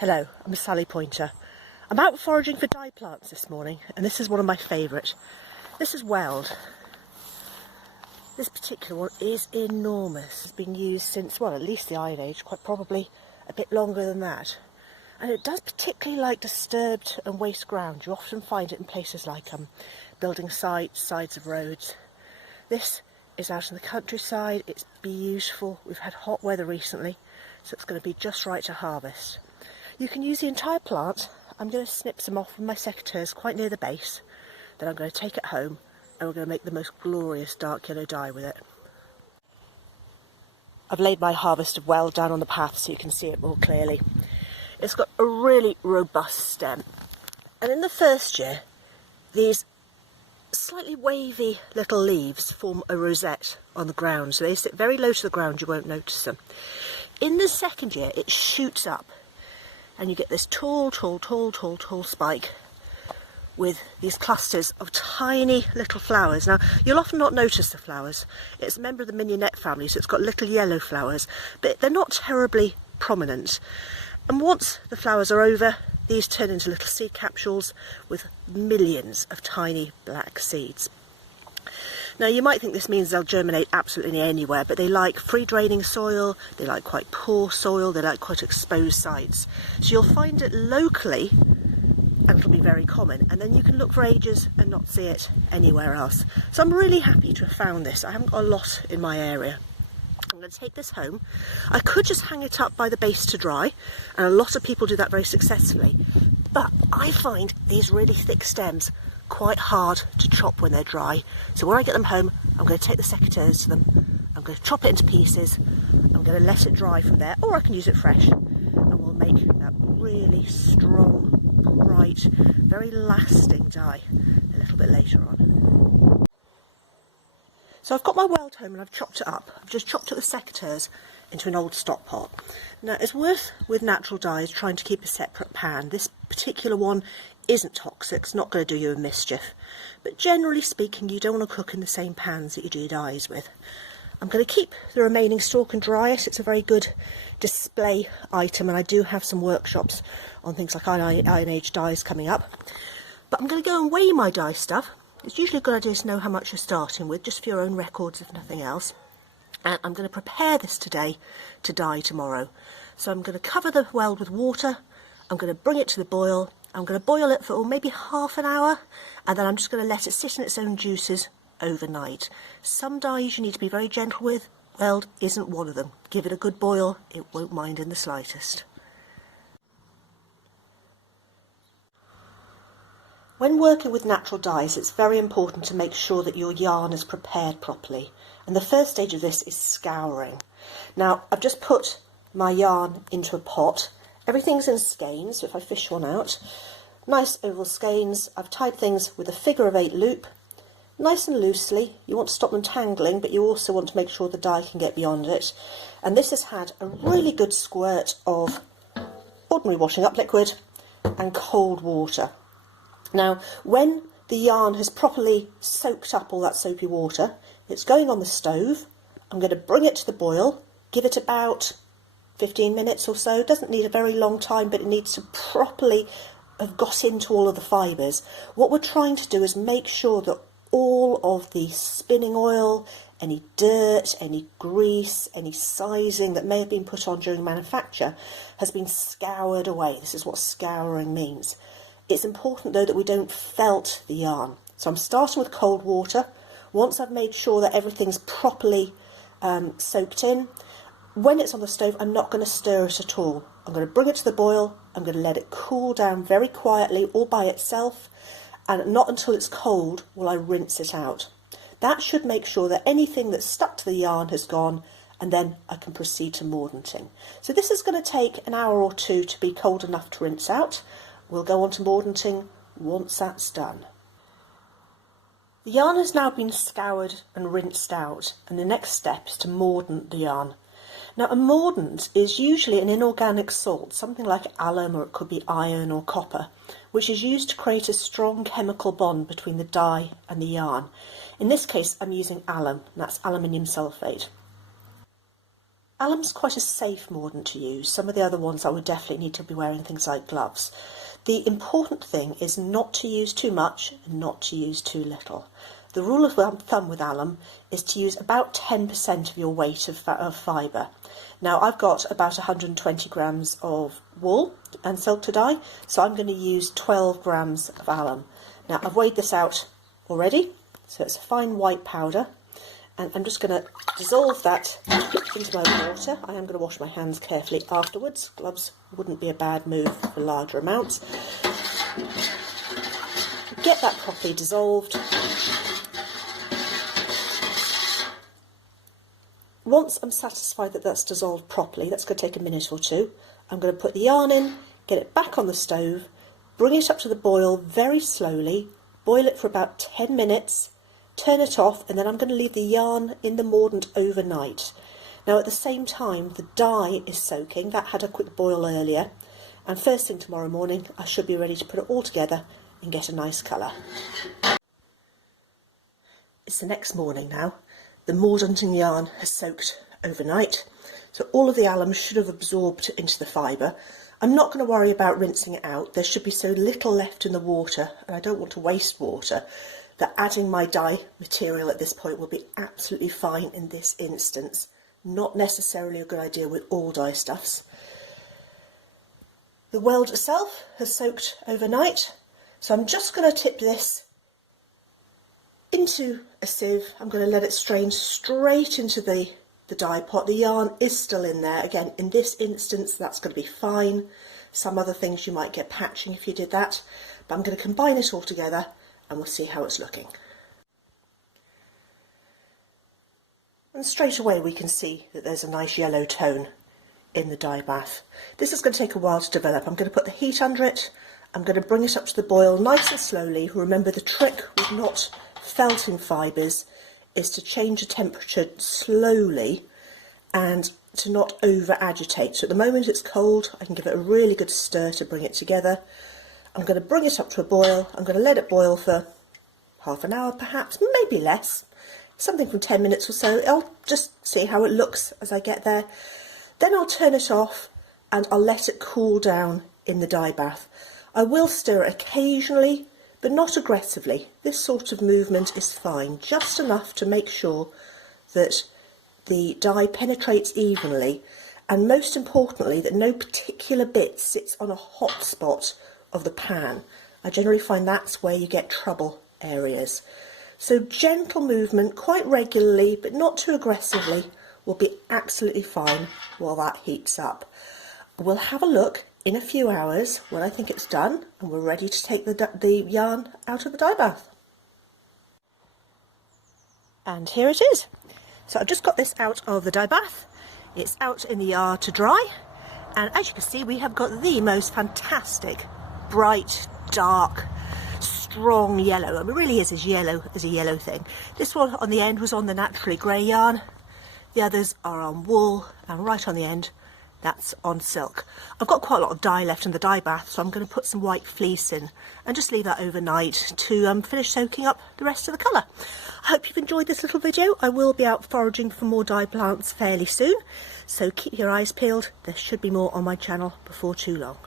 Hello, I'm Sally Pointer. I'm out foraging for dye plants this morning, and this is one of my favourite. This is Weld. This particular one is enormous. It's been used since, well, at least the Iron Age, quite probably a bit longer than that. And it does particularly like disturbed and waste ground. You often find it in places like building sites, sides of roads. This is out in the countryside. It's beautiful. We've had hot weather recently, so it's going to be just right to harvest. You can use the entire plant. I'm going to snip some off with my secateurs quite near the base. Then I'm going to take it home and we're going to make the most glorious dark yellow dye with it. I've laid my harvest of Weld down on the path so you can see it more clearly. It's got a really robust stem. And in the first year, these slightly wavy little leaves form a rosette on the ground. So they sit very low to the ground, you won't notice them. In the second year, it shoots up. And you get this tall spike with these clusters of tiny little flowers. Now, you'll often not notice the flowers. It's a member of the mignonette family, so it's got little yellow flowers, but they're not terribly prominent. And once the flowers are over, these turn into little seed capsules with millions of tiny black seeds. Now, you might think this means they'll germinate absolutely anywhere, but they like free draining soil, they like quite poor soil, they like quite exposed sites. So you'll find it locally, and it'll be very common, and then you can look for ages and not see it anywhere else. So I'm really happy to have found this. I haven't got a lot in my area. I'm going to take this home. I could just hang it up by the base to dry, and a lot of people do that very successfully, but I find these really thick stems quite hard to chop when they're dry. So when I get them home, I'm going to take the secateurs to them, I'm going to chop it into pieces, I'm going to let it dry from there, or I can use it fresh, and we'll make that really strong, bright, very lasting dye a little bit later on. So I've got my Weld home and I've chopped it up. I've just chopped up the secateurs into an old stock pot. Now, it's worth, with natural dyes, trying to keep a separate pan. This particular one isn't toxic, it's not going to do you a mischief. But generally speaking, you don't want to cook in the same pans that you do dyes with. I'm going to keep the remaining stalk and dry it. It's a very good display item, and I do have some workshops on things like Iron Age dyes coming up. But I'm going to go and weigh my dye stuff. It's usually a good idea to know how much you're starting with, just for your own records if nothing else. And I'm going to prepare this today to dye tomorrow. So I'm going to cover the Weld with water, I'm going to bring it to the boil, I'm going to boil it for maybe half an hour, and then I'm just going to let it sit in its own juices overnight. Some dyes you need to be very gentle with. Weld isn't one of them. Give it a good boil, it won't mind in the slightest. When working with natural dyes, it's very important to make sure that your yarn is prepared properly. And the first stage of this is scouring. Now, I've just put my yarn into a pot. Everything's in skeins, so if I fish one out, nice oval skeins. I've tied things with a figure of 8 loop, nice and loosely. You want to stop them tangling, but you also want to make sure the dye can get beyond it. And this has had a really good squirt of ordinary washing up liquid and cold water. Now, when the yarn has properly soaked up all that soapy water, it's going on the stove. I'm going to bring it to the boil, give it about 15 minutes or so. It doesn't need a very long time, but it needs to properly have got into all of the fibres. What we're trying to do is make sure that all of the spinning oil, any dirt, any grease, any sizing that may have been put on during manufacture has been scoured away. This is what scouring means. It's important though that we don't felt the yarn. So I'm starting with cold water. Once I've made sure that everything's properly soaked in, when it's on the stove, I'm not going to stir it at all. I'm going to bring it to the boil, I'm going to let it cool down very quietly all by itself, and not until it's cold will I rinse it out. That should make sure that anything that's stuck to the yarn has gone, and then I can proceed to mordanting. So this is going to take an hour or two to be cold enough to rinse out. We'll go on to mordanting once that's done. The yarn has now been scoured and rinsed out, and the next step is to mordant the yarn. Now, a mordant is usually an inorganic salt, something like alum, or it could be iron or copper, which is used to create a strong chemical bond between the dye and the yarn. In this case, I'm using alum, and that's aluminium sulfate. Alum's quite a safe mordant to use. Some of the other ones I would definitely need to be wearing things like gloves. The important thing is not to use too much and not to use too little. The rule of thumb with alum is to use about 10% of your weight of fibre. Now I've got about 120 grams of wool and silk to dye, so I'm going to use 12 grams of alum. Now I've weighed this out already, so it's a fine white powder. And I'm just going to dissolve that into my water. I am going to wash my hands carefully afterwards. Gloves wouldn't be a bad move for larger amounts. Get that properly dissolved. Once I'm satisfied that that's dissolved properly, that's going to take a minute or two, I'm going to put the yarn in, get it back on the stove, bring it up to the boil very slowly, boil it for about 10 minutes, turn it off, and then I'm going to leave the yarn in the mordant overnight. Now at the same time the dye is soaking, that had a quick boil earlier, and first thing tomorrow morning I should be ready to put it all together and get a nice colour. It's the next morning now. The mordant and yarn has soaked overnight, so all of the alum should have absorbed into the fibre. I'm not going to worry about rinsing it out. There should be so little left in the water, and I don't want to waste water, that adding my dye material at this point will be absolutely fine in this instance. Not necessarily a good idea with all dye stuffs. The weld itself has soaked overnight, so I'm just going to tip this into a sieve. I'm going to let it strain straight into the dye pot. The yarn is still in there. Again, in this instance, that's going to be fine. Some other things you might get patching if you did that, but I'm going to combine it all together and we'll see how it's looking. And straight away we can see that there's a nice yellow tone in the dye bath. This is going to take a while to develop. I'm going to put the heat under it. I'm going to bring it up to the boil nice and slowly. Remember, the trick with not felting fibres is to change the temperature slowly and to not over agitate. So at the moment it's cold, I can give it a really good stir to bring it together. I'm going to bring it up to a boil. I'm going to let it boil for half an hour perhaps, maybe less, something from 10 minutes or so. I'll just see how it looks as I get there. Then I'll turn it off and I'll let it cool down in the dye bath. I will stir it occasionally, but not aggressively. This sort of movement is fine, just enough to make sure that the dye penetrates evenly, and most importantly that no particular bit sits on a hot spot of the pan. I generally find that's where you get trouble areas. So gentle movement quite regularly, but not too aggressively, will be absolutely fine while that heats up. We'll have a look in a few hours when I think it's done and we're ready to take the yarn out of the dye bath. And here it is. So I've just got this out of the dye bath. It's out in the yard to dry, and as you can see we have got the most fantastic bright, dark, strong yellow. I mean, it really is as yellow as a yellow thing. This one on the end was on the naturally grey yarn. The others are on wool, and right on the end that's on silk. I've got quite a lot of dye left in the dye bath, so I'm going to put some white fleece in and just leave that overnight to finish soaking up the rest of the colour. I hope you've enjoyed this little video. I will be out foraging for more dye plants fairly soon, so keep your eyes peeled. There should be more on my channel before too long.